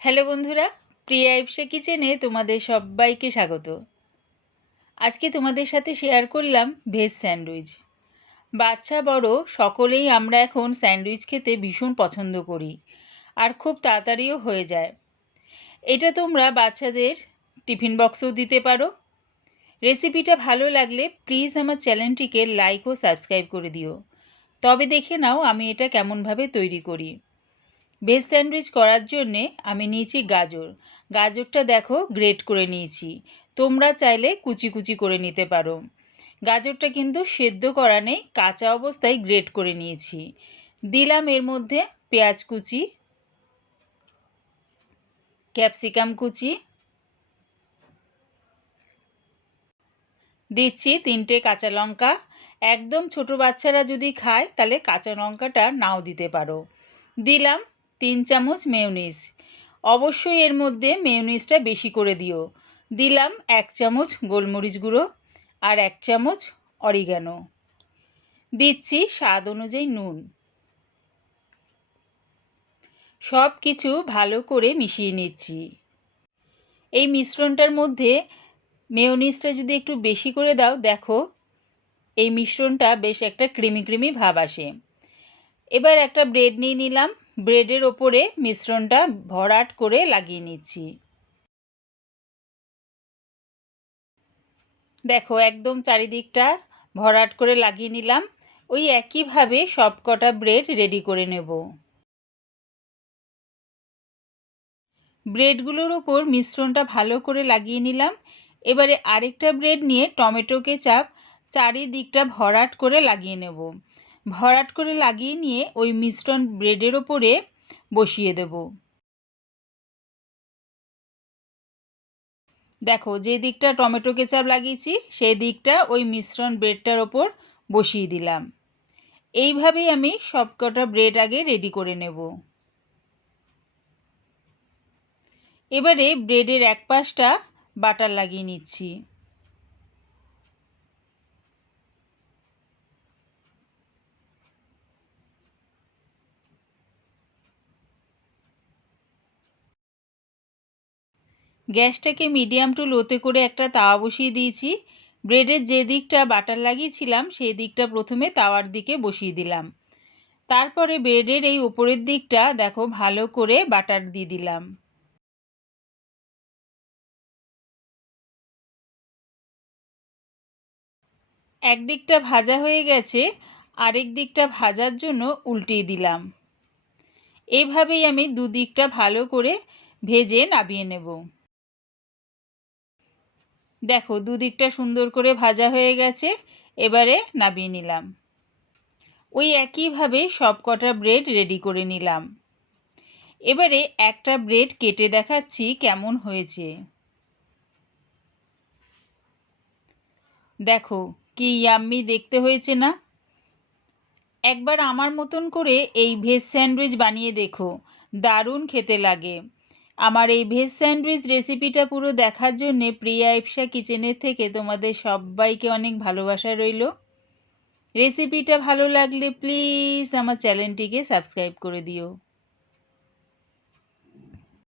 Hello বন্ধুরা, প্রিয়া ইপসা কিচেনে তোমাদের সবাইকে স্বাগত। আজকে তোমাদের সাথে শেয়ার করলাম ভেজ স্যান্ডউইচ। বাচ্চা বড় সকলেই আমরা এখন স্যান্ডউইচ খেতে ভীষণ পছন্দ করি, আর খুব তাড়াতাড়িও হয়ে যায়। এটা তোমরা বাচ্চাদের টিফিন বক্সেও দিতে পারো। রেসিপিটা ভালো লাগলে প্লিজ আমার চ্যানেলটিকে লাইক ও সাবস্ক্রাইব করে দিও। তবে দেখে নাও আমি এটা কেমনভাবে তৈরি করি। ভেজ স্যান্ডউইচ করার জন্যে আমি নিয়েছি গাজরটা দেখো গ্রেট করে নিয়েছি। তোমরা চাইলে কুচি কুচি করে নিতে পারো। গাজরটা কিন্তু সেদ্ধ করা নেই, কাঁচা অবস্থায় গ্রেট করে নিয়েছি। দিলাম এর মধ্যে পেঁয়াজ কুচি, ক্যাপসিকাম কুচি, দিচ্ছি 3টে কাঁচা লঙ্কা। একদম ছোট বাচ্চারা যদি খায় তাহলে কাঁচা লঙ্কাটা নাও দিতে পারো। দিলাম 3 চামচ মেয়োনিজ। অবশ্যই এর মধ্যে মেয়োনিজটা বেশি করে দিও। দিলাম 1 চামচ গোলমরিচ গুঁড়ো আর 1 চামচ অরিগ্যানো। দিচ্ছি স্বাদ অনুযায়ী নুন। সব কিছু ভালো করে মিশিয়ে নিচ্ছি। এই মিশ্রণটার মধ্যে মেয়োনিজটা যদি একটু বেশি করে দাও, দেখো এই মিশ্রণটা বেশ একটা ক্রিমি ক্রিমি ভাব আসে। এবার একটা ব্রেড নিয়ে নিলাম, ব্রেডের ওপরে মিশ্রণটা ভরাট করে লাগিয়ে নিচ্ছি। দেখো একদম চারিদিকটা ভরাট করে লাগিয়ে নিলাম। ওই একইভাবে সব কটা ব্রেড রেডি করে নেব। ব্রেডগুলোর ওপর মিশ্রণটা ভালো করে লাগিয়ে নিলাম। এবারে আরেকটা ব্রেড নিয়ে টমেটো কেচাপ চারিদিকটা ভরাট করে লাগিয়ে নেব। ভরাট করে লাগিয়ে নিয়ে ওই মিশ্রণ ব্রেডের ওপরে বসিয়ে দেব। দেখো যে দিকটা টমেটো কেচাপ লাগিয়েছি সেই দিকটা ওই মিশ্রণ ব্রেডটার ওপর বসিয়ে দিলাম। এইভাবেই আমি সবকটা ব্রেড আগে রেডি করে নেব। এবারে ব্রেডের এক পাশটা বাটার লাগিয়ে নিচ্ছি। গ্যাসটাকে মিডিয়াম টু লোতে করে একটা তাওয়া বসিয়ে দিয়েছি। ব্রেডের যে দিকটা বাটার লাগিয়েছিলাম সেই দিকটা প্রথমে তাওয়ার দিকে বসিয়ে দিলাম। তারপরে ব্রেডের এই উপরের দিকটা দেখো ভালো করে বাটার দিয়ে দিলাম। একদিকটা ভাজা হয়ে গেছে, আরেক দিকটা ভাজার জন্য উল্টিয়ে দিলাম। এইভাবেই আমি দুদিকটা ভালো করে ভেজে নামিয়ে নেব। দেখো দুদিকটা সুন্দর করে ভাজা হয়ে গেছে, এবারে নামিয়ে নিলাম। ওই একইভাবে সব কটা ব্রেড রেডি করে নিলাম। এবারে একটা ব্রেড কেটে দেখাচ্ছি কেমন হয়েছে। দেখো কি ইয়াম্মি দেখতে হয়েছে না? একবার আমার মতন করে এই ভেজ স্যান্ডউইচ বানিয়ে দেখো, দারুণ খেতে লাগে। আমার এই ভেজ স্যান্ডউইচ রেসিপিটা পুরো দেখার জন্যে প্রিয়া ইপসা কিচেনের থেকে তোমাদের সবাইকে অনেক ভালোবাসা রইল। রেসিপিটা ভালো লাগলে প্লিজ আমার চ্যানেলটিকে সাবস্ক্রাইব করে দিও।